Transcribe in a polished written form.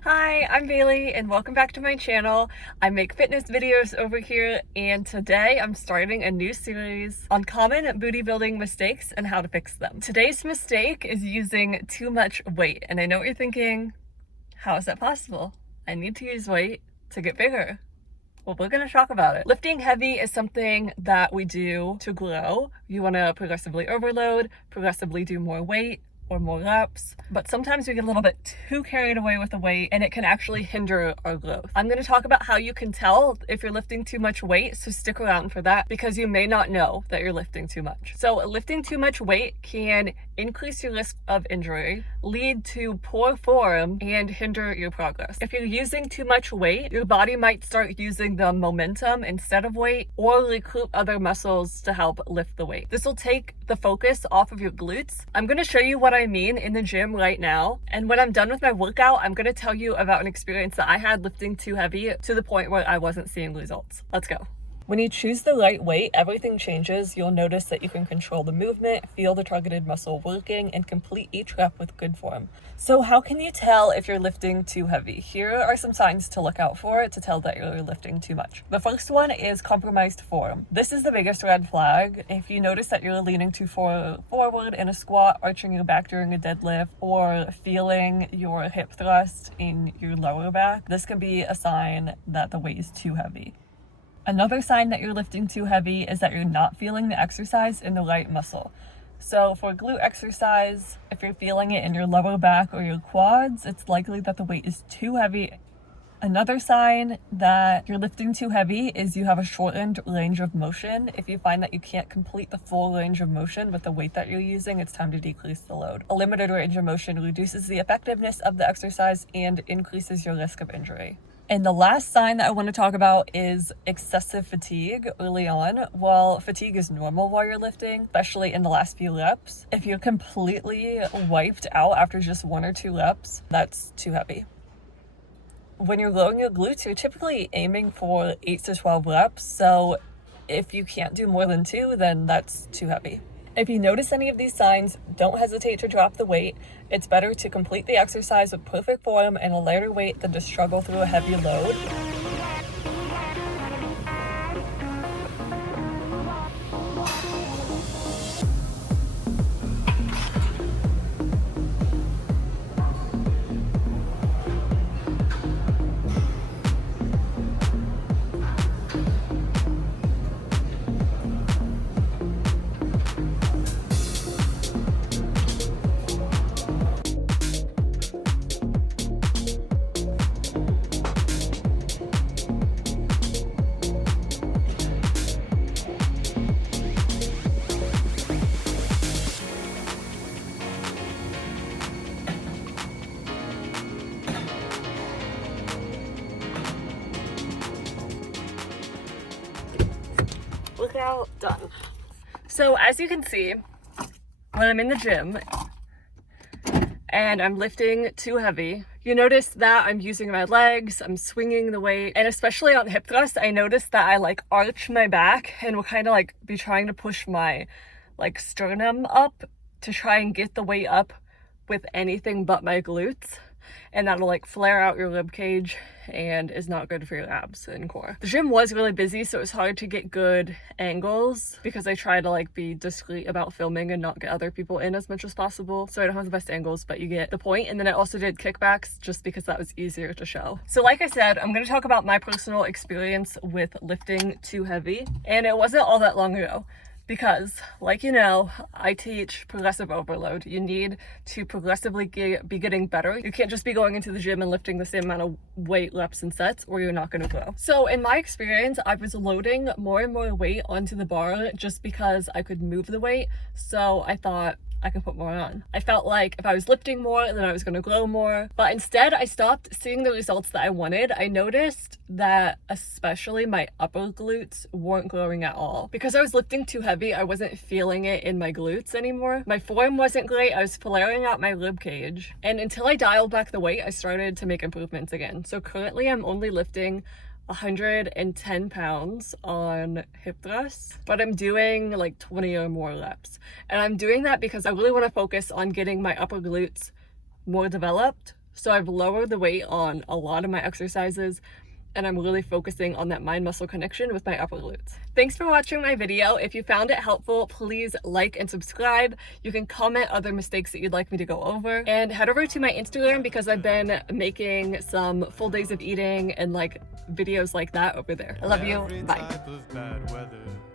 Hi, I'm Bailey and welcome back to my channel. I make fitness videos over here and today I'm starting a new series on common booty building mistakes and how to fix them. Today's mistake is using too much weight, and I know what you're thinking, how is that possible? I need to use weight to get bigger. Well, we're going to talk about it. Lifting heavy is something that we do to grow. You want to progressively overload, progressively do more weight or more reps, but sometimes we get a little bit too carried away with the weight and it can actually hinder our growth. I'm going to talk about how you can tell if you're lifting too much weight, so stick around for that because you may not know that you're lifting too much. So lifting too much weight can increase your risk of injury, lead to poor form, and hinder your progress. If you're using too much weight, your body might start using the momentum instead of weight or recruit other muscles to help lift the weight. This will take the focus off of your glutes. I'm going to show you what I mean in the gym right now, and when I'm done with my workout, I'm going to tell you about an experience that I had lifting too heavy to the point where I wasn't seeing results. Let's go. When you choose the right weight, everything changes. You'll notice that you can control the movement, feel the targeted muscle working, and complete each rep with good form. So how can you tell if you're lifting too heavy? Here are some signs to look out for to tell that you're lifting too much. The first one is compromised form. This is the biggest red flag. If you notice that you're leaning too forward in a squat, arching your back during a deadlift, or feeling your hip thrust in your lower back, this can be a sign that the weight is too heavy. Another sign that you're lifting too heavy is that you're not feeling the exercise in the right muscle. So for glute exercise, if you're feeling it in your lower back or your quads, it's likely that the weight is too heavy. Another sign that you're lifting too heavy is you have a shortened range of motion. If you find that you can't complete the full range of motion with the weight that you're using, it's time to decrease the load. A limited range of motion reduces the effectiveness of the exercise and increases your risk of injury. And the last sign that I want to talk about is excessive fatigue early on. While fatigue is normal while you're lifting, especially in the last few reps, if you're completely wiped out after just 1 or 2 reps, that's too heavy. When you're growing your glutes, you're typically aiming for 8 to 12 reps. So if you can't do more than 2, then that's too heavy. If you notice any of these signs, don't hesitate to drop the weight. It's better to complete the exercise with perfect form and a lighter weight than to struggle through a heavy load. Workout done. So as you can see, when I'm in the gym and I'm lifting too heavy, you notice that I'm using my legs, I'm swinging the weight, and especially on hip thrust, I notice that I arch my back and will kind of be trying to push my sternum up to try and get the weight up with anything but my glutes. And that'll flare out your rib cage and is not good for your abs and core. The gym was really busy, so it was hard to get good angles because I try to be discreet about filming and not get other people in as much as possible. So I don't have the best angles, but you get the point. And then I also did kickbacks just because that was easier to show. So like I said, I'm going to talk about my personal experience with lifting too heavy. And it wasn't all that long ago. Because, I teach progressive overload. You need to progressively be getting better. You can't just be going into the gym and lifting the same amount of weight, reps, and sets, or you're not going to grow. So in my experience, I was loading more and more weight onto the bar just because I could move the weight. So I thought, I can put more on. I felt like if I was lifting more, then I was going to grow more. But instead, I stopped seeing the results that I wanted. I noticed that especially my upper glutes weren't growing at all. Because I was lifting too heavy, I wasn't feeling it in my glutes anymore. My form wasn't great. I was flaring out my rib cage. And until I dialed back the weight, I started to make improvements again. So currently, I'm only lifting 110 pounds on hip thrusts, but I'm doing 20 or more reps. And I'm doing that because I really want to focus on getting my upper glutes more developed So I've lowered the weight on a lot of my exercises, and I'm really focusing on that mind muscle connection with my upper glutes. Thanks for watching my video. If you found it helpful, please like and subscribe. You can comment other mistakes that you'd like me to go over, and head over to my Instagram because I've been making some full days of eating and like videos like that over there. I love you. Bye.